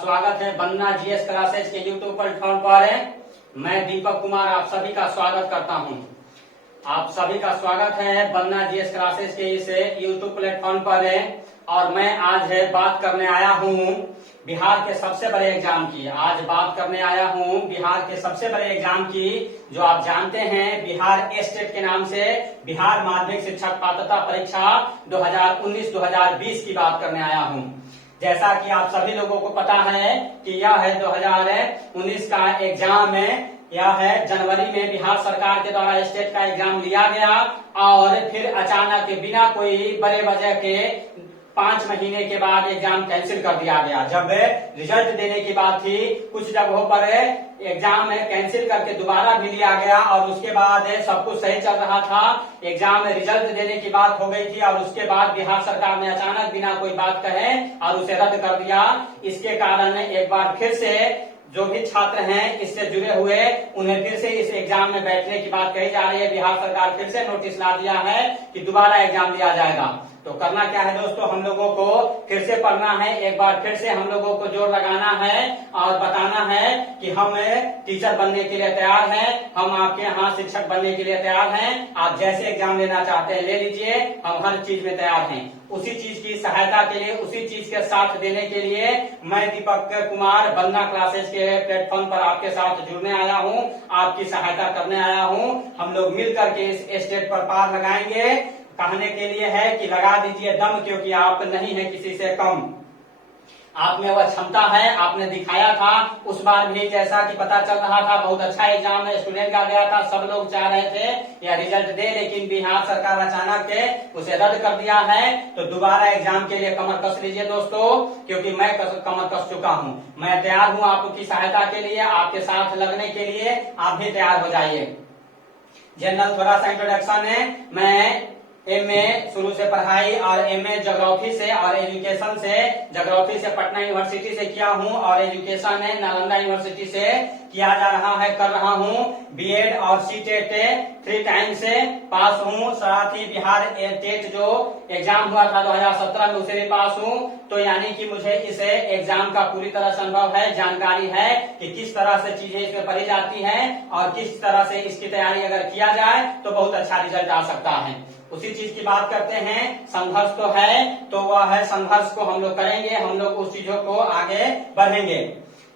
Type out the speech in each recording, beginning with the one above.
स्वागत है बन्ना GS classes के यूट्यूब प्लेटफॉर्म पर। मैं दीपक कुमार आप सभी का स्वागत करता हूं। आप सभी का स्वागत है बन्ना जीएस क्लासेज के इस यूट्यूब प्लेटफॉर्म पर और मैं आज बात करने आया हूं बिहार के सबसे बड़े एग्जाम की। आज बात करने आया हूं बिहार के सबसे बड़े एग्जाम की, जो आप जानते हैं बिहार स्टेट के नाम से बिहार माध्यमिक शिक्षक पात्रता परीक्षा 2019-2020 की बात करने आया हूं। जैसा कि आप सभी लोगों को पता है कि यह है 2019 का एग्जाम है। यह है जनवरी में बिहार सरकार के द्वारा स्टेट का एग्जाम लिया गया और फिर अचानक बिना कोई बड़े वजह के 5 महीने के बाद एग्जाम कैंसिल कर दिया गया। जब रिजल्ट देने की बात थी, कुछ जगहों पर एग्जाम कैंसिल करके दोबारा भी लिया गया और उसके बाद सब कुछ सही चल रहा था। एग्जाम में रिजल्ट देने की बात हो गई थी और उसके बाद बिहार सरकार ने अचानक बिना कोई बात कहे और उसे रद्द कर दिया। इसके कारण एक बार फिर से जो भी छात्र हैं इससे जुड़े हुए, उन्हें फिर से इस एग्जाम में बैठने की बात कही जा रही है। बिहार सरकार फिर से नोटिस ला दिया है कि दोबारा एग्जाम लिया जाएगा। तो करना क्या है दोस्तों, हम लोगों को फिर से पढ़ना है, एक बार फिर से हम लोगों को जोर लगाना है और बताना है कि हम टीचर बनने के लिए तैयार हैं, हम आपके यहाँ शिक्षक बनने के लिए तैयार हैं। आप जैसे एग्जाम लेना चाहते हैं ले लीजिए, हम हर चीज में तैयार हैं। उसी चीज की सहायता के लिए, उसी चीज के साथ देने के लिए मैं दीपक कुमार बन्ना क्लासेज के प्लेटफॉर्म पर आपके साथ जुड़ने आया हूँ, आपकी सहायता करने आया हूँ। हम लोग मिलकर के इस स्टेट पर पार लगाएंगे। कहने के लिए है कि लगा दीजिए दम, क्योंकि आप नहीं है किसी से कम। आप में वह क्षमता है, आपने दिखाया था उस बार भी, जैसा कि पता चल रहा था बहुत अच्छा एग्जाम है, स्टूडेंट का गया था, सब लोग चाह रहे थे यह रिजल्ट दे, लेकिन बिहार सरकार अचानक उसे रद्द कर दिया है। तो दोबारा एग्जाम के लिए कमर कस लीजिए दोस्तों, क्योंकि मैं कमर कस चुका हूं। मैं तैयार हूं आपकी सहायता के लिए, आपके साथ लगने के लिए। आप भी तैयार हो जाइए। जनरल थोड़ा सा इंट्रोडक्शन है। मैं एमए शुरू से पढ़ाई और एमए ज्योग्राफी से और एजुकेशन से, ज्योग्राफी से पटना यूनिवर्सिटी से किया हूं और एजुकेशन है नालंदा यूनिवर्सिटी से किया जा रहा है, कर रहा हूं। बीएड और सीटेट 3 टाइम से पास हूं। साथ ही बिहार टेट जो एग्जाम हुआ था 2017 में, उसे भी पास हूं। तो यानी कि मुझे इस एग्जाम का पूरी तरह से अनुभव है, जानकारी है कि किस तरह से चीजें इसमें पढ़ी जाती हैं और किस तरह से इसकी तैयारी अगर किया जाए तो बहुत अच्छा रिजल्ट आ सकता है। उसी चीज की बात करते हैं। संघर्ष तो है, तो वह है संघर्ष को हम लोग करेंगे, हम लोग उस चीजों को आगे बढ़ेंगे।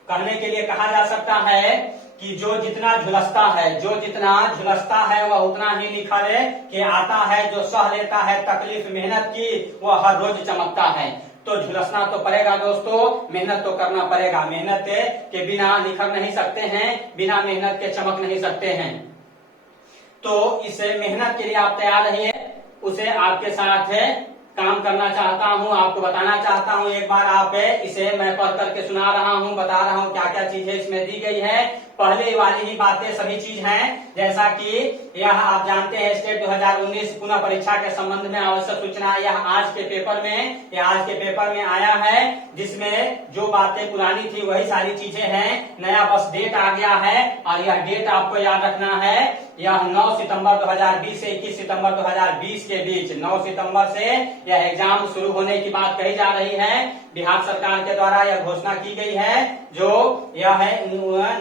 करने के लिए कहा जा सकता है कि जो जितना झुलसता है, जो जितना झुलसता है वह उतना ही निखर के आता है। जो सह लेता है तकलीफ मेहनत की, वह हर रोज चमकता है। तो झुलसना तो पड़ेगा दोस्तों, मेहनत तो करना पड़ेगा। मेहनत के बिना निखर नहीं सकते हैं, बिना मेहनत के चमक नहीं सकते हैं। तो इस मेहनत के लिए आप तैयार रहिए, उसे आपके साथ काम करना चाहता हूं, आपको बताना चाहता हूं। एक बार आप इसे मैं पढ़ करके सुना रहा हूं, बता रहा हूं क्या क्या चीजें इसमें दी गई है। पहले वाली ही बातें सभी चीज हैं, जैसा कि यह आप जानते हैं स्टेट 2019 पुनः परीक्षा के संबंध में आवश्यक सूचना यह आज के पेपर में आया है, जिसमें जो बातें पुरानी थी वही सारी चीजें हैं। नया बस डेट आ गया है और यह डेट आपको याद रखना है। यह 9 सितंबर 2020 से 21 सितंबर 2020 के बीच, 9 सितंबर से यह एग्जाम शुरू होने की बात कही जा रही है। बिहार सरकार के द्वारा यह घोषणा की गई है, जो यह है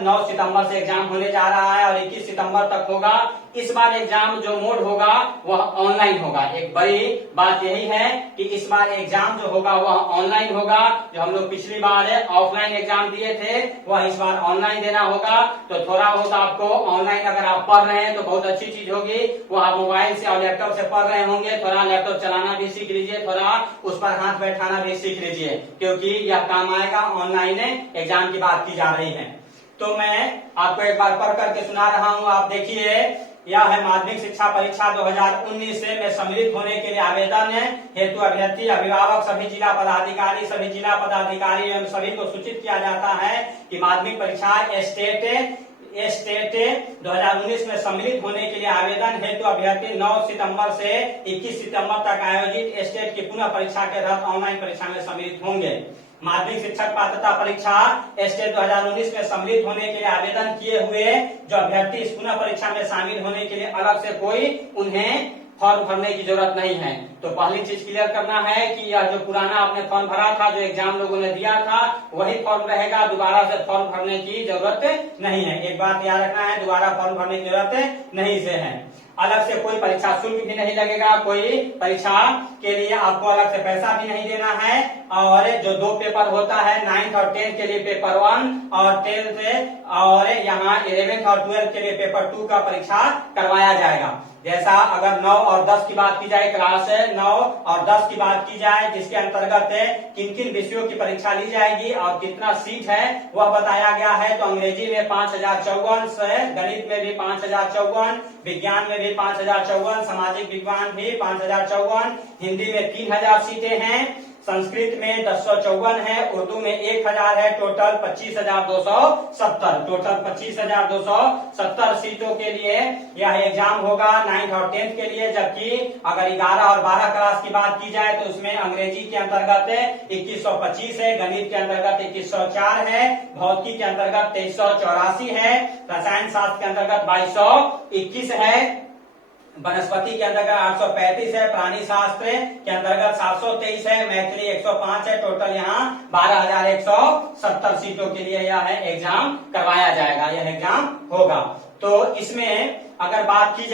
9 सितंबर से एग्जाम होने जा रहा है और 21 सितंबर तक होगा। इस बार एग्जाम जो मोड होगा वह ऑनलाइन होगा। एक बड़ी बात यही है कि इस बार एग्जाम जो होगा वह ऑनलाइन होगा। जो हम लोग पिछली बार ऑफलाइन एग्जाम दिए थे वह इस बार ऑनलाइन देना होगा। तो थोड़ा बहुत आपको ऑनलाइन अगर आप पढ़ रहे हैं तो बहुत अच्छी चीज होगी। वो आप मोबाइल से और लैपटॉप से पढ़ रहे होंगे, थोड़ा लैपटॉप चलाना भी सीख लीजिए, थोड़ा उस पर हाथ बैठाना भी सीख लीजिए, क्योंकि यह काम आएगा। ऑनलाइन एग्जाम की बात की जा रही है। तो मैं आपको एक बार पढ़ करके सुना रहा हूँ, आप देखिए। यह है माध्यमिक शिक्षा परीक्षा 2019 से में सम्मिलित होने के लिए आवेदन हेतु अभ्यर्थी, अभिभावक, सभी जिला पदाधिकारी एवं सभी को सूचित किया जाता है कि माध्यमिक परीक्षा स्टेट 2019 में सम्मिलित होने के लिए आवेदन हेतु अभ्यर्थी 9 सितंबर से 21 सितंबर तक आयोजित स्टेट की पुनः परीक्षा के तहत ऑनलाइन परीक्षा में सम्मिलित होंगे। माध्यमिक शिक्षक पात्रता परीक्षा स्टेट 2019 में सम्मिलित होने के लिए आवेदन किए हुए जो अभ्यर्थी इस पुनः परीक्षा में शामिल होने के लिए अलग से कोई उन्हें फॉर्म भरने की जरूरत नहीं है। तो पहली चीज क्लियर करना है कि यह जो पुराना आपने फॉर्म भरा था, जो एग्जाम लोगों ने दिया था, वही फॉर्म रहेगा, दोबारा से फॉर्म भरने की जरूरत नहीं है। एक बात याद रखना है, दोबारा फॉर्म भरने की जरूरत नहीं से है। अलग से कोई परीक्षा शुल्क भी नहीं लगेगा, कोई परीक्षा के लिए आपको अलग से पैसा भी नहीं देना है। और जो 2 पेपर होता है 9th और 10th के लिए पेपर 1 और 10th और यहाँ 11th और 12th के लिए पेपर 2 का परीक्षा करवाया जाएगा। जैसा अगर 9 और 10 की बात की जाए, क्लास 9 और 10 की बात की जाए, जिसके अंतर्गत किन किन विषयों की परीक्षा ली जाएगी और कितना सीट है वह बताया गया है। तो अंग्रेजी में 5054, गणित में भी 5054, विज्ञान में भी 5054, सामाजिक विज्ञान भी 5054, हिंदी में 3000 सीटें हैं, संस्कृत में 1054 है, उर्दू में 1000 है, टोटल 25,270, टोटल 25,270 सीटों के लिए यह एग्जाम होगा 9th और 10th के लिए। जबकि अगर 11 और 12 क्लास की बात की जाए तो उसमें अंग्रेजी के अंतर्गत 2125 है, गणित के अंतर्गत 2104 है, भौतिकी के अंतर्गत 2384 है, रसायन शास्त्र के अंतर्गत 2221 है, वनस्पति के अंतर्गत 835 है, प्राणी शास्त्र के अंतर्गत 723 है, मैथिली 105 है। टोटल यहाँ 12,170 सीटों के लिए यह एग्जाम करवाया जाएगा, यह एग्जाम होगा। तो इसमें अगर बात की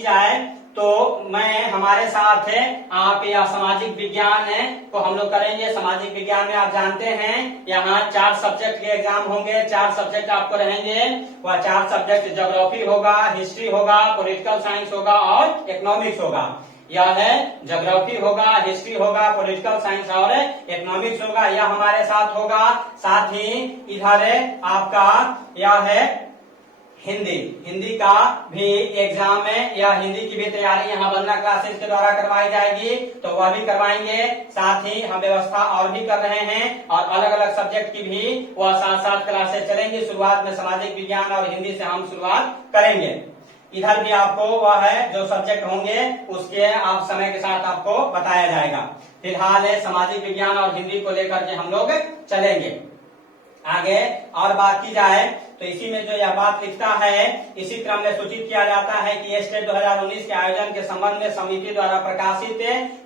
जाए तो मैं हमारे साथ है आप या सामाजिक विज्ञान को हम लोग करेंगे। सामाजिक विज्ञान में आप जानते हैं यहाँ 4 सब्जेक्ट के एग्जाम होंगे, 4 सब्जेक्ट आपको रहेंगे। वह 4 सब्जेक्ट ज्योग्राफी होगा, हिस्ट्री होगा, पॉलिटिकल साइंस होगा और इकोनॉमिक्स होगा। यह है ज्योग्राफी होगा, हिस्ट्री होगा, पॉलिटिकल साइंस और इकोनॉमिक्स होगा, यह हमारे साथ होगा। साथ ही इधर आपका यह है हिंदी का भी एग्जाम है, या हिंदी की भी तैयारी यहाँ वंदना क्लासेस के द्वारा करवाई जाएगी, तो वह भी करवाएंगे। साथ ही हम व्यवस्था और भी कर रहे हैं और अलग अलग सब्जेक्ट की भी वह साथ क्लासेस चलेंगी। शुरुआत में सामाजिक विज्ञान और हिंदी से हम शुरुआत करेंगे। इधर भी आपको वह है जो सब्जेक्ट होंगे उसके आप समय के साथ आपको बताया जाएगा। फिलहाल सामाजिक विज्ञान और हिंदी को लेकर के हम लोग चलेंगे आगे। और बात की जाए तो इसी में जो यह बात लिखता है, इसी क्रम में सूचित किया जाता है कि स्टेट 2019 के आयोजन के संबंध में समिति द्वारा प्रकाशित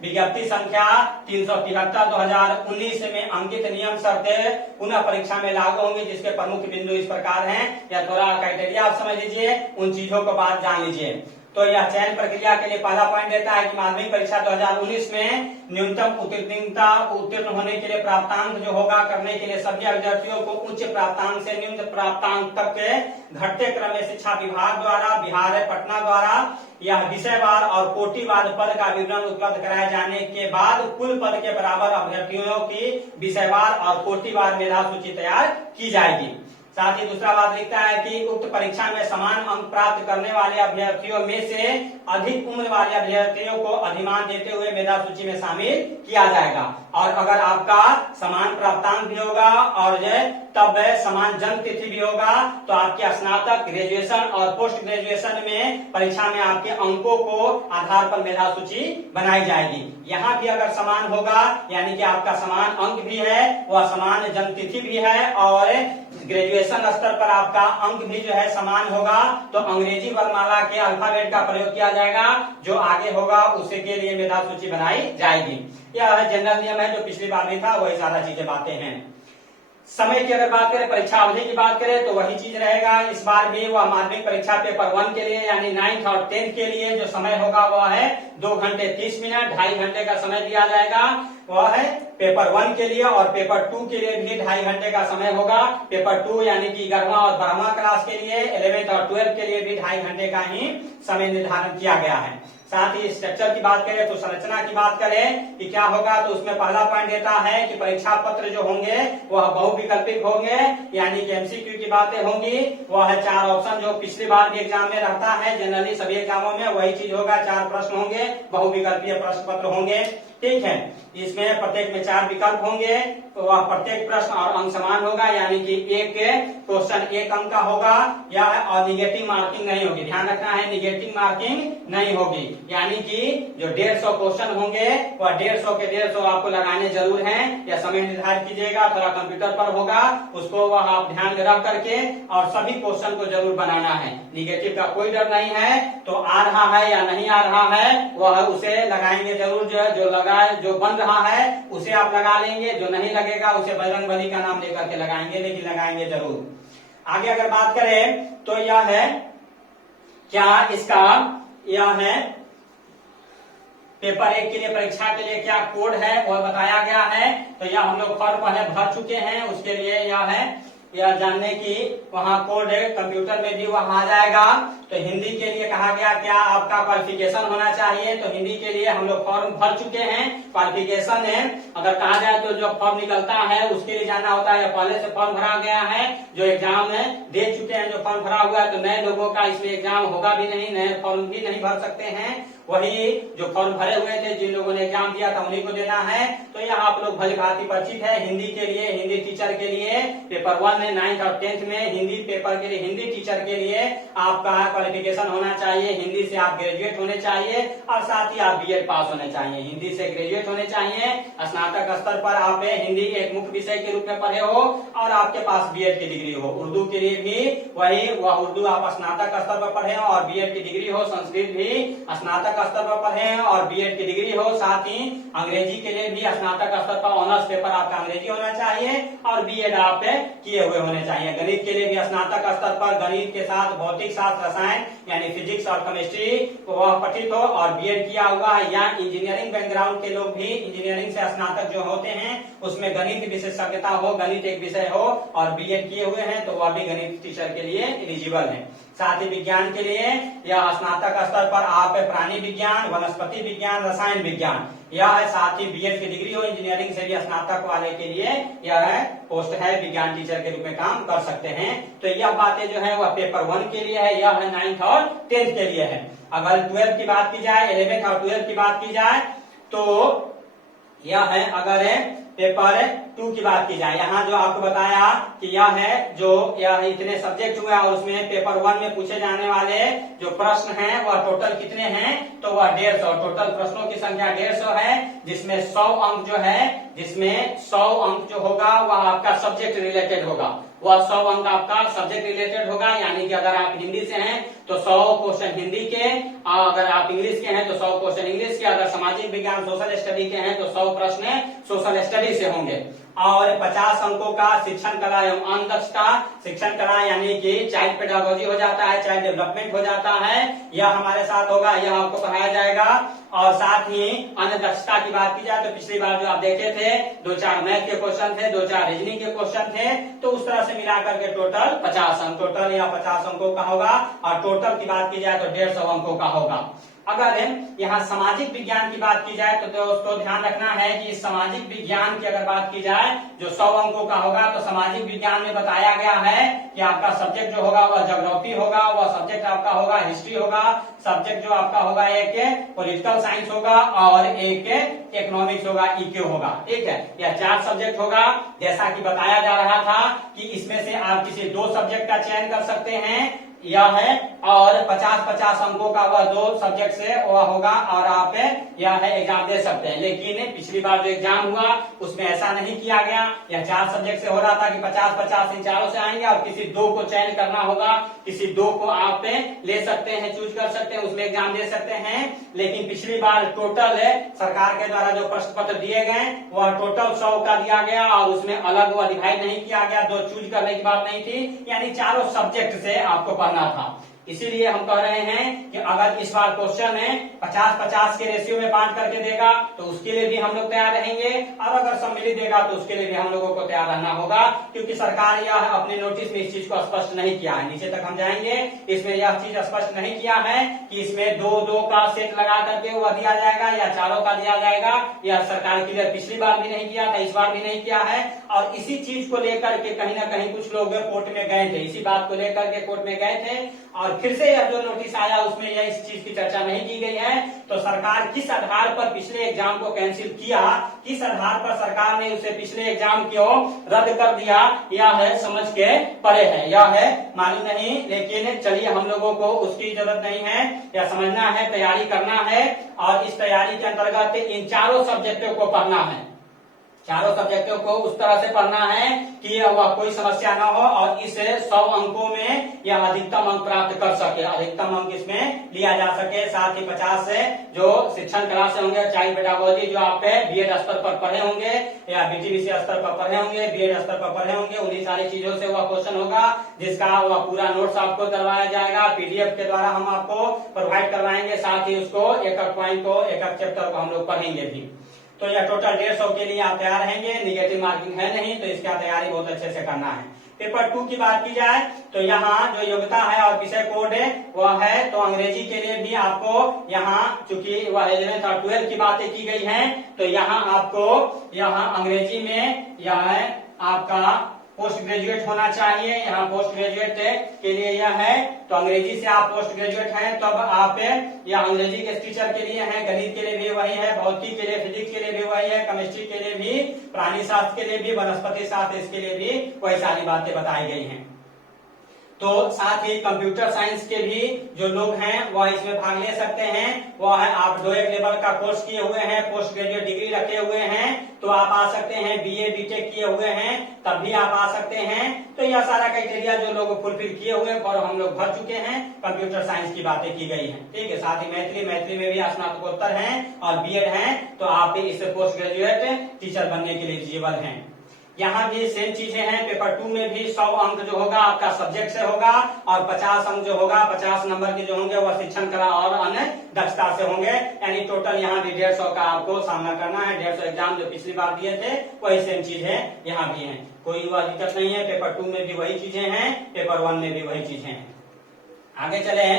विज्ञप्ति संख्या 373/2019 में अंकित नियम शर्तें पुनः परीक्षा में लागू होंगी, जिसके प्रमुख बिंदु इस प्रकार हैं। या थोड़ा क्राइटेरिया आप समझ लीजिए, उन चीजों को बात जान लीजिए। तो यह चयन प्रक्रिया के लिए पहला पॉइंट देता है कि माध्यमिक परीक्षा 2019 में न्यूनतम उत्तीर्ण होने के लिए प्राप्तांक जो होगा करने के लिए सभी अभ्यर्थियों को उच्च प्राप्तांक से निम्न प्राप्तांक तक के घटते क्रम में शिक्षा विभाग द्वारा बिहार पटना द्वारा यह विषयवार और कोटिवार पद का विवरण उपलब्ध कराए जाने के बाद कुल पद के बराबर अभ्यर्थियों की विषयवार और कोटिवार मेधा सूची तैयार की जाएगी। साथ ही दूसरा बात लिखता है कि उक्त परीक्षा में समान अंक प्राप्त करने वाले अभ्यर्थियों में से अधिक उम्र वाले अभ्यर्थियों को अधिमान देते हुए मेधा सूची में शामिल किया जाएगा। और अगर आपका समान प्राप्तांक भी होगा और तब समान जन्म तिथि भी होगा तो आपके स्नातक, ग्रेजुएशन और पोस्ट ग्रेजुएशन में परीक्षा में आपके अंकों को आधार पर मेधा सूची बनाई जाएगी। यहाँ भी अगर समान होगा यानी कि आपका समान अंक भी है, वह समान जन्म तिथि भी है और ग्रेजुएशन स्तर पर आपका अंक भी जो है समान होगा, तो अंग्रेजी वर्णमाला के अल्फाबेट का प्रयोग किया जाएगा। जो आगे होगा उसके लिए मेधा सूची बनाई जाएगी। यह जनरल नियम है जो पिछली बार भी था, वही सारा चीजें बातें हैं। समय की अगर बात करें, परीक्षा अवधि की बात करें तो वही चीज रहेगा। इस बार भी वह माध्यमिक परीक्षा पेपर 1 के लिए यानी 9th और 10th के लिए जो समय होगा वह है 2 घंटे 30 मिनट, 2.5 घंटे का समय दिया जाएगा। वह है पेपर 1 के लिए, और पेपर 2 के लिए भी 2.5 घंटे का समय होगा। पेपर 2 यानी कि 11वां और 12वां क्लास के लिए, 11th और 12th के लिए भी 2.5 घंटे का ही समय निर्धारण किया गया है। साथ ही स्ट्रक्चर की बात करें तो संरचना की बात करें कि क्या होगा, तो उसमें पहला पॉइंट देता है कि परीक्षा पत्र जो होंगे वह बहुविकल्पिक होंगे, यानी कि एमसीक्यू की बातें होंगी। वह है 4 ऑप्शन जो पिछली बार भी एग्जाम में रहता है, जनरली सभी एग्जामों में वही चीज होगा। 4 प्रश्न होंगे, बहुविकल्पीय प्रश्न पत्र होंगे। ठीक है। इसमें प्रत्येक में 4 विकल्प होंगे, तो वह प्रत्येक प्रश्न और अंक समान होगा, यानी कि एक क्वेश्चन 1 अंक का होगा या और निगेटिव मार्किंग नहीं होगी। ध्यान रखना है, निगेटिव मार्किंग नहीं होगी, यानी कि जो 150 क्वेश्चन होंगे वह 150 के 150 आपको लगाने जरूर हैं। या समय निर्धारित कीजिएगा, थोड़ा कंप्यूटर पर होगा, उसको वह आप ध्यान में रख करके और सभी क्वेश्चन को जरूर बनाना है। निगेटिव का कोई डर नहीं है, तो आ रहा है या नहीं आ रहा है वह उसे लगाएंगे जरूर। जो बन रहा है उसे आप लगा लेंगे, जो नहीं लगेगा उसे बजरंगबली का नाम लेकर के लगाएंगे, लेकिन लगाएंगे जरूर। आगे अगर बात करें तो यह है क्या, इसका यह है पेपर 1 के लिए, परीक्षा के लिए क्या कोड है वह बताया गया है। तो यह हम लोग फॉर्म पहले भर चुके हैं, उसके लिए यह जानने की वहाँ कोड कंप्यूटर में भी वहाँ आ जाएगा। तो हिंदी के लिए कहा गया क्या आपका क्वालिफिकेशन होना चाहिए, तो हिंदी के लिए हम लोग फॉर्म भर चुके हैं। क्वालिफिकेशन है अगर कहा जाए तो जो फॉर्म निकलता है उसके लिए जाना होता है, पहले से फॉर्म भरा गया है। जो एग्जाम दे चुके हैं, जो फॉर्म भरा हुआ है, तो नए लोगों का इसमें एग्जाम होगा भी नहीं, नए फॉर्म भी नहीं भर सकते हैं। वही जो फॉर्म भरे हुए थे, जिन लोगों ने एग्जाम दिया था उन्हीं को देना है। तो यहाँ आप लोग भली भांति परिचित है। हिंदी के लिए, हिंदी टीचर के लिए पेपर 1 में 9th और 10th में हिंदी पेपर के लिए, हिंदी टीचर के लिए आपका क्वालिफिकेशन होना चाहिए, हिंदी से आप ग्रेजुएट होने चाहिए और साथ ही आप बीएड पास होने चाहिए। हिंदी से ग्रेजुएट होने चाहिए, स्नातक स्तर पर आप हिंदी एक मुख्य विषय के रूप में पढ़े हो और आपके पास बीएड की डिग्री हो। उर्दू के लिए भी वह उर्दू आप स्नातक स्तर पर पढ़े हो और बीएड की डिग्री हो। संस्कृत भी स्नातक स्तर पर पढ़े हैं और बीएड की डिग्री हो। साथ ही अंग्रेजी के लिए भी स्नातक स्तर पर ऑनर्स पेपर आपका अंग्रेजी होना चाहिए और बीएड आप किए हुए होने चाहिए। गणित के लिए भी स्नातक स्तर पर गणित के साथ भौतिक शास्त्र, रसायन यानी फिजिक्स और केमिस्ट्री वह पठित हो और बीएड किया हुआ है। या इंजीनियरिंग बैकग्राउंड के लोग भी, इंजीनियरिंग से स्नातक जो होते हैं उसमें गणित विशेषज्ञता हो, गणित एक विषय हो और बीएड किए हुए हैं, तो वह भी गणित टीचर के लिए एलिजिबल है। साथ ही विज्ञान के लिए या स्नातक स्तर पर आप प्राणी विज्ञान, वनस्पति विज्ञान, रसायन विज्ञान यह है। साथ ही बीएड की डिग्री हो, इंजीनियरिंग से भी स्नातक वाले के लिए यह है पोस्ट है, विज्ञान टीचर के रूप में काम कर सकते हैं। तो यह बातें जो है वह पेपर 1 के लिए है, यह है 9th और 10th के लिए है। अगर 12th की बात की जाए, 11th और 12th की बात की जाए तो यह है अगर पेपर 2 की बात की जाए। यहाँ जो आपको बताया कि यह है जो यह इतने सब्जेक्ट हुए और उसमें पेपर 1 में पूछे जाने वाले जो प्रश्न हैं वह टोटल कितने हैं, तो वह 150। टोटल प्रश्नों की संख्या 150 है, जिसमें 100 अंक जो है, जिसमें 100 अंक जो होगा वह आपका सब्जेक्ट रिलेटेड होगा। वह 100 अंक आपका सब्जेक्ट रिलेटेड होगा, यानी कि अगर आप हिंदी से हैं तो 100 क्वेश्चन हिंदी के, अगर आप इंग्लिश के हैं तो 100 क्वेश्चन इंग्लिश के, अगर सामाजिक विज्ञान सोशल स्टडी के हैं तो 100 प्रश्न सोशल स्टडी से होंगे। और 50 अंकों का शिक्षण कला एवं अन्य दक्षता, शिक्षण कला यानी कि चाइल्ड पेडागोजी हो जाता है, चाइल्ड डेवलपमेंट हो जाता है, यह हमारे साथ होगा, यह आपको पढ़ाया जाएगा। और साथ ही अन्य दक्षता की बात की जाए तो पिछली बार जो आप देखे थे 2-4 मैथ के क्वेश्चन थे, 2-4 रीजनिंग के क्वेश्चन थे, तो उस तरह से मिलाकर के टोटल 50 अंक, टोटल या 50 अंकों का होगा। और टोटल की बात की जाए तो 150 अंकों का होगा। अगर यहाँ सामाजिक विज्ञान की बात की जाए तो दोस्तों ध्यान रखना है कि सामाजिक विज्ञान की अगर बात की जाए जो 100 अंकों का होगा, तो सामाजिक विज्ञान में बताया गया है कि आपका सब्जेक्ट जो होगा वह ज्योग्राफी होगा, वह सब्जेक्ट आपका होगा हिस्ट्री होगा, सब्जेक्ट जो आपका होगा एक पॉलिटिकल साइंस होगा और एक इकोनॉमिक्स होगा, ईक्यू होगा। ठीक है, यह 4 सब्जेक्ट होगा। जैसा कि बताया जा रहा था कि इसमें से आप किसी 2 सब्जेक्ट का चयन कर सकते हैं, यह है, और 50-50 अंकों का वह 2 सब्जेक्ट से वह होगा और आप यह है एग्जाम दे सकते हैं। लेकिन पिछली बार जो एग्जाम हुआ उसमें ऐसा नहीं किया गया, यह 4 सब्जेक्ट से हो रहा था कि 50-50 इन चारों से आएंगे और किसी 2 को चयन करना होगा, किसी 2 को आप ले सकते हैं, चूज कर सकते हैं, उसमें एग्जाम दे सकते हैं। लेकिन पिछली बार टोटल सरकार के द्वारा जो प्रश्न पत्र दिए गए वह टोटल 100 का दिया गया और उसमें अलग वह डिवाइड नहीं किया गया, 2 चूज करने की बात नहीं थी, यानी चारों सब्जेक्ट से आपको पढ़ना था। इसीलिए हम कह रहे हैं कि अगर इस बार क्वेश्चन 50-50 के रेशियो में बांट करके देगा तो उसके लिए भी हम लोग तैयार रहेंगे, और अगर सम्मिलित देगा तो उसके लिए भी हम लोगों को तैयार रहना होगा, क्योंकि सरकार यह अपने नोटिस में इस चीज को स्पष्ट नहीं किया है। नीचे तक हम जाएंगे, इसमें यह चीज स्पष्ट नहीं किया है कि इसमें 2-2 का सेट लगा करके वह दिया जाएगा या चारों का दिया जाएगा। यह सरकार क्लियर पिछली बार भी नहीं किया था, इस बार भी नहीं किया है। और इसी चीज को लेकर के कहीं ना कहीं कुछ लोग कोर्ट में गए थे, इसी बात को लेकर के कोर्ट में गए थे और फिर से यह जो नोटिस आया उसमें यह इस चीज की चर्चा नहीं की गई है। तो सरकार किस आधार पर पिछले एग्जाम को कैंसिल किया, किस आधार पर सरकार ने उसे पिछले एग्जाम क्यों रद्द कर दिया, यह है समझ के परे है, यह है मालूम नहीं। लेकिन चलिए, हम लोगों को उसकी जरूरत नहीं है, यह समझना है, तैयारी करना है और इस तैयारी के अंतर्गत इन चारों सब्जेक्टों को पढ़ना है। चारों सब्जेक्टों को उस तरह से पढ़ना है कि वह कोई समस्या न हो और इस 100 अंकों में यह अधिकतम अंक प्राप्त कर सके, अधिकतम अंक इसमें लिया जा सके। साथ ही 50 से जो शिक्षण क्लास से होंगे, चाइल्ड पेडागोजी जो आप बीएड स्तर पर पढ़े होंगे या बीटीबीसी स्तर पर पढ़े होंगे, बीएड स्तर पर पढ़े होंगे, उन्हीं सारी चीजों से वह क्वेश्चन होगा, जिसका वह पूरा नोट्स आपको करवाया जाएगा। पीडीएफ के द्वारा हम आपको प्रोवाइड करवाएंगे। साथ ही उसको एक एक पॉइंट को, एक एक चैप्टर को हम लोग पढ़ेंगे भी। तो यह टोटल 150 के लिए आप तैयार रहेंगे। निगेटिव मार्किंग है नहीं, तो इसका तैयारी बहुत अच्छे से करना है। पेपर 2 की बात की जाए तो यहाँ जो योग्यता है और विषय कोड है वह है, तो अंग्रेजी के लिए भी आपको यहाँ चूंकि वह 11th और 12th की बातें की गई हैं, तो यहाँ आपको यहाँ अंग्रेजी में यह है आपका पोस्ट ग्रेजुएट होना चाहिए। यहाँ पोस्ट ग्रेजुएट के लिए यह है, तो अंग्रेजी से आप पोस्ट ग्रेजुएट हैं तब आप या अंग्रेजी के टीचर के लिए हैं, गणित के लिए भी वही है, भौतिक के लिए, फिजिक्स के लिए भी वही है, केमिस्ट्री के लिए भी, प्राणी शास्त्र के लिए भी, वनस्पति शास्त्र इसके लिए भी वही सारी बातें बताई गई हैं। तो साथ ही कंप्यूटर साइंस के भी जो लोग हैं वह इसमें भाग ले सकते हैं। वह है आप 2 लेवल का कोर्स किए हुए हैं, पोस्ट ग्रेजुएट डिग्री रखे हुए हैं तो आप आ सकते हैं, बीए बीटेक किए हुए हैं तब भी आप आ सकते हैं। तो यह सारा क्राइटेरिया जो लोग फुलफिल किए हुए हैं और हम लोग भर चुके हैं, कंप्यूटर साइंस की बातें की गई है, ठीक है। साथ ही मैथिली में भी स्नातकोत्तर हैं और बीएड हैं, तो आप इससे पोस्ट ग्रेजुएट टीचर बनने के लिए एलिजिबल हैं। यहाँ भी सेम चीजें हैं। पेपर 2 में भी 100 अंक जो होगा आपका सब्जेक्ट से होगा और 50 अंक जो होगा, 50 नंबर के जो होंगे वह शिक्षण कला और अन्य दक्षता से होंगे। यानी टोटल यहाँ भी 150 का आपको सामना करना है। 150 एग्जाम जो पिछली बार दिए थे वही सेम चीज है, यहाँ भी है, कोई वह दिक्कत नहीं है। पेपर 2 में भी वही चीजें हैं, पेपर 1 में भी वही चीजें हैं। आगे चले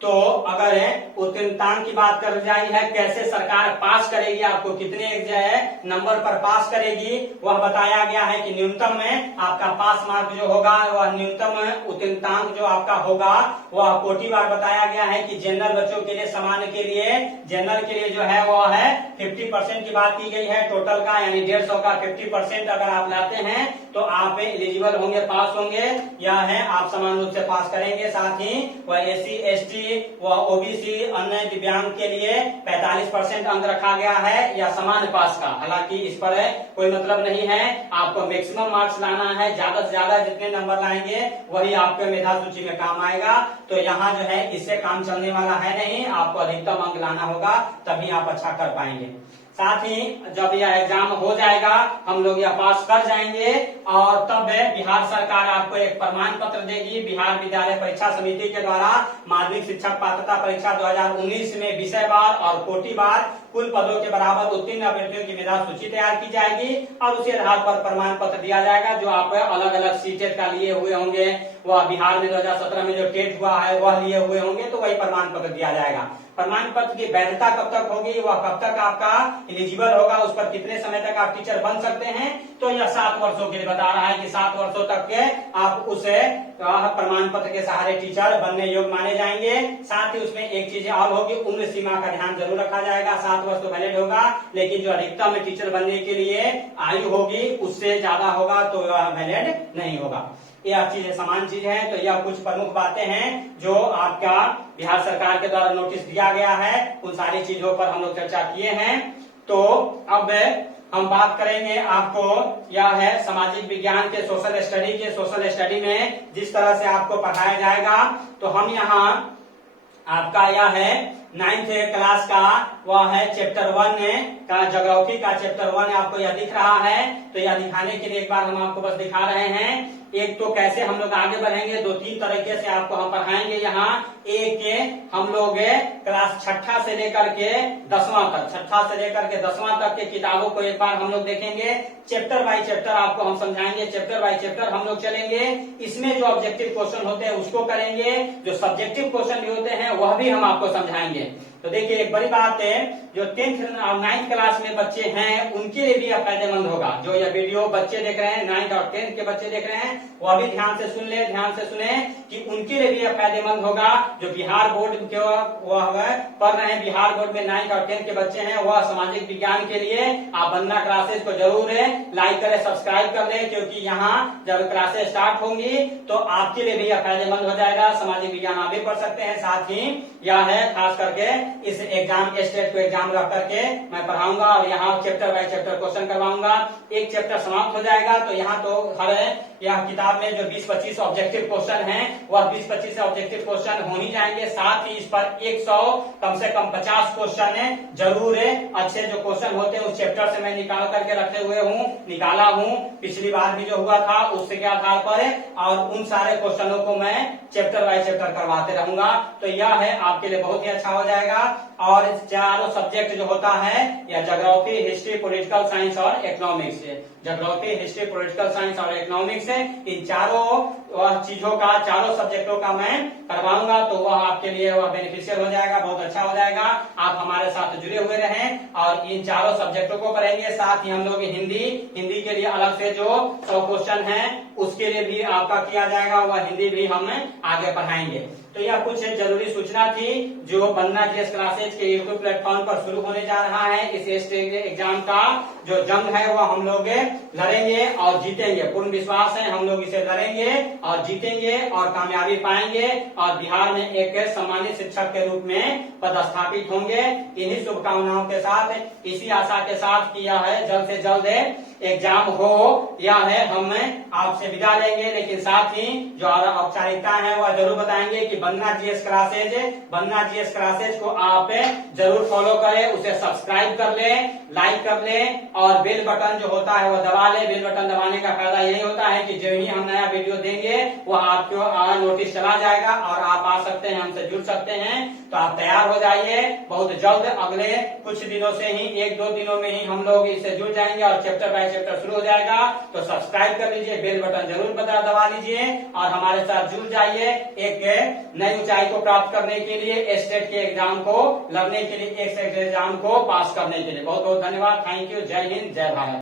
तो अगर उत्तीर्णतांक की बात कर जाए है, कैसे सरकार पास करेगी, आपको कितने जो है नंबर पर पास करेगी वह बताया गया है कि न्यूनतम में आपका पास मार्क जो होगा वह न्यूनतम उत्तीर्णतांक जो आपका होगा वह कोटिवार बताया गया है कि जनरल बच्चों के लिए, सामान्य के लिए, जनरल के लिए जो है वह है 50% की बात की गई है टोटल का, यानी 150 का 50% अगर आप लाते हैं तो आप एलिजिबल होंगे, पास होंगे, या है आप समान रूप से पास करेंगे। साथ ही वह एससी एसटी वह ओबीसी अन्य दिव्यांग के लिए 45% अंक रखा गया है या सामान्य पास का। हालांकि इस पर कोई मतलब नहीं है, आपको मैक्सिमम मार्क्स लाना है, ज्यादा से ज्यादा जितने नंबर लाएंगे वही आपके मेधा सूची में काम आएगा। तो यहाँ जो है इससे काम चलने वाला है नहीं, आपको अधिकतम अंक लाना होगा तभी आप अच्छा कर पाएंगे। साथ ही जब यह एग्जाम हो जाएगा हम लोग यह पास कर जाएंगे और तब बिहार सरकार आपको एक प्रमाण पत्र देगी। बिहार विद्यालय परीक्षा समिति के द्वारा माध्यमिक शिक्षक पात्रता परीक्षा 2019 में विषयवार और कोटिवार कुल पदों के बराबर उत्तीर्ण अभ्यर्थियों की मेधा सूची तैयार की जाएगी और उसी आधार पर प्रमाण पत्र दिया जाएगा। जो आप अलग अलग सीटेट का लिए हुए होंगे, वह बिहार में 2017 में जो टेट हुआ है वह लिए हुए होंगे, तो वही प्रमाण पत्र दिया जाएगा। प्रमाण पत्र की वैधता कब तक होगी, वह कब तक आपका एलिजिबल होगा, उस पर कितने समय तक आप टीचर बन सकते हैं, तो यह 7 वर्षों के लिए बता रहा है कि 7 वर्षों तक के आप उसे प्रमाण पत्र के सहारे टीचर बनने योग्य माने जाएंगे। साथ ही उसमें एक चीज और होगी, उम्र सीमा का ध्यान जरूर रखा जाएगा। 7 वर्ष तो वैलिड होगा, लेकिन जो अधिकतम टीचर बनने के लिए आयु होगी उससे ज्यादा होगा तो वह वैलिड नहीं होगा। यह चीजें समान चीज है। तो यह कुछ प्रमुख बातें हैं जो आपका बिहार सरकार के द्वारा नोटिस दिया गया है, उन सारी चीजों पर हम लोग चर्चा किए हैं। तो अब हम बात करेंगे, आपको यह है सामाजिक विज्ञान के सोशल स्टडी के, सोशल स्टडी में जिस तरह से आपको पढ़ाया जाएगा, तो हम यहाँ आपका यह है 9th क्लास का वह है चैप्टर 1 का ज्योग्राफी का चैप्टर 1 आपको यह दिख रहा है। तो यह दिखाने के लिए एक बार हम आपको बस दिखा रहे हैं। एक तो कैसे हम लोग आगे बढ़ेंगे, 2-3 तरीके से आपको हम पढ़ाएंगे। यहाँ एक हम लोग क्लास 6 से लेकर के 10वां तक, 6 से लेकर के 10वां तक के किताबों को एक बार हम लोग देखेंगे। चैप्टर बाय चैप्टर आपको हम समझाएंगे, चैप्टर बाय चैप्टर हम लोग चलेंगे। इसमें जो ऑब्जेक्टिव क्वेश्चन होते हैं उसको करेंगे, जो सब्जेक्टिव क्वेश्चन भी होते हैं वह भी हम आपको समझाएंगे। तो देखिए एक बड़ी बात है, जो 10th और 9th क्लास में बच्चे हैं उनके लिए भी फायदेमंद होगा। जो यह वीडियो बच्चे देख रहे हैं, 9th और 10th के बच्चे देख रहे हैं, वो अभी ध्यान से सुन ले, ध्यान से सुने कि उनके लिए भी यह फायदेमंद होगा। जो बिहार बोर्ड के पढ़ रहे हैं, बिहार बोर्ड में 9th और 10th के बच्चे हैं, वह सामाजिक विज्ञान के लिए आप वंदना क्लासेस को जरूर लाइक करें, सब्सक्राइब कर ले, क्योंकि यहाँ जब क्लासेस स्टार्ट होंगी तो आपके लिए भी यह फायदेमंद हो जाएगा। सामाजिक विज्ञान आप भी पढ़ सकते हैं। साथ ही यह है खास करके इस एग्जाम स्टेट को एग्जाम रख करके मैं पढ़ाऊंगा और यहाँ चैप्टर बाय चैप्टर क्वेश्चन करवाऊंगा। एक चैप्टर समाप्त हो जाएगा तो यहाँ तो हर यह किताब में जो 20-25 ऑब्जेक्टिव क्वेश्चन हैं, वह 20-25 ऑब्जेक्टिव क्वेश्चन हो ही जाएंगे। साथ ही इस पर 100 कम से कम 50 क्वेश्चन जरूर अच्छे जो क्वेश्चन होते हैं उस चैप्टर से मैं निकाल करके रखे हुए हूँ, निकाला हूँ। पिछली बार भी जो हुआ था उससे के आधार पर, और उन सारे क्वेश्चनों को मैं चैप्टर बाय चैप्टर करवाते रहूंगा। तो यह है आपके लिए बहुत ही अच्छा हो जाएगा। और चारों सब्जेक्ट जो होता है, या ज्योग्राफी, हिस्ट्री, पॉलिटिकल साइंस और economics, geography, history, political science और इकोनॉमिक्स, इन चारों चीजों का, चारों सब्जेक्टों का मैं करवाऊंगा। तो वह आपके लिए वह बेनिफिशियल हो जाएगा, बहुत अच्छा हो जाएगा। आप हमारे साथ जुड़े हुए रहें और इन चारों सब्जेक्टों को करेंगे। साथ ही हम लोग हिंदी के लिए अलग से जो 100 क्वेश्चन है उसके लिए भी आपका किया जाएगा, वह हिंदी भी हम आगे पढ़ाएंगे। तो यह कुछ जरूरी सूचना थी जो वंदना जीएस क्लासेज के यूट्यूब प्लेटफॉर्म पर शुरू होने जा रहा है। इस स्टेट एग्जाम का जो जंग है वह हम लोग लड़ेंगे और जीतेंगे। पूर्ण विश्वास है हम लोग इसे लड़ेंगे और जीतेंगे और कामयाबी पाएंगे और बिहार में एक सम्मानित शिक्षक के रूप में पदस्थापित होंगे। इन्हीं शुभकामनाओं के साथ, इसी आशा के साथ किया है जल्द से जल्द एग्जाम हो, या है हम आपसे विदा लेंगे। लेकिन साथ ही जो औपचारिकता है वह जरूर बताएंगे कि वंदना जीएस क्लासेज को आप जरूर फॉलो करें, उसे सब्सक्राइब कर ले, लाइक कर ले और बेल बटन जो होता है वह दबा ले। बेल बटन दबाने का फायदा यही होता है कि जो ही हम नया वीडियो देंगे वह आपको नोटिस चला जाएगा और आप आ सकते हैं, हमसे जुड़ सकते हैं। तो आप तैयार हो जाइए, बहुत जल्द अगले कुछ दिनों से ही, 1-2 दिनों में ही हम लोग इससे जुड़ जाएंगे और चैप्टर बाय चैप्टर शुरू हो जाएगा। तो सब्सक्राइब कर लीजिए, बेल बटन जरूर दबा लीजिए और हमारे साथ जुड़ जाइए एक नई ऊंचाई को प्राप्त करने के लिए, स्टेट के एग्जाम को लड़ने के लिए, एक एग्जाम को पास करने के लिए। बहुत बहुत धन्यवाद। Thank you. जय हिंद, जय भारत।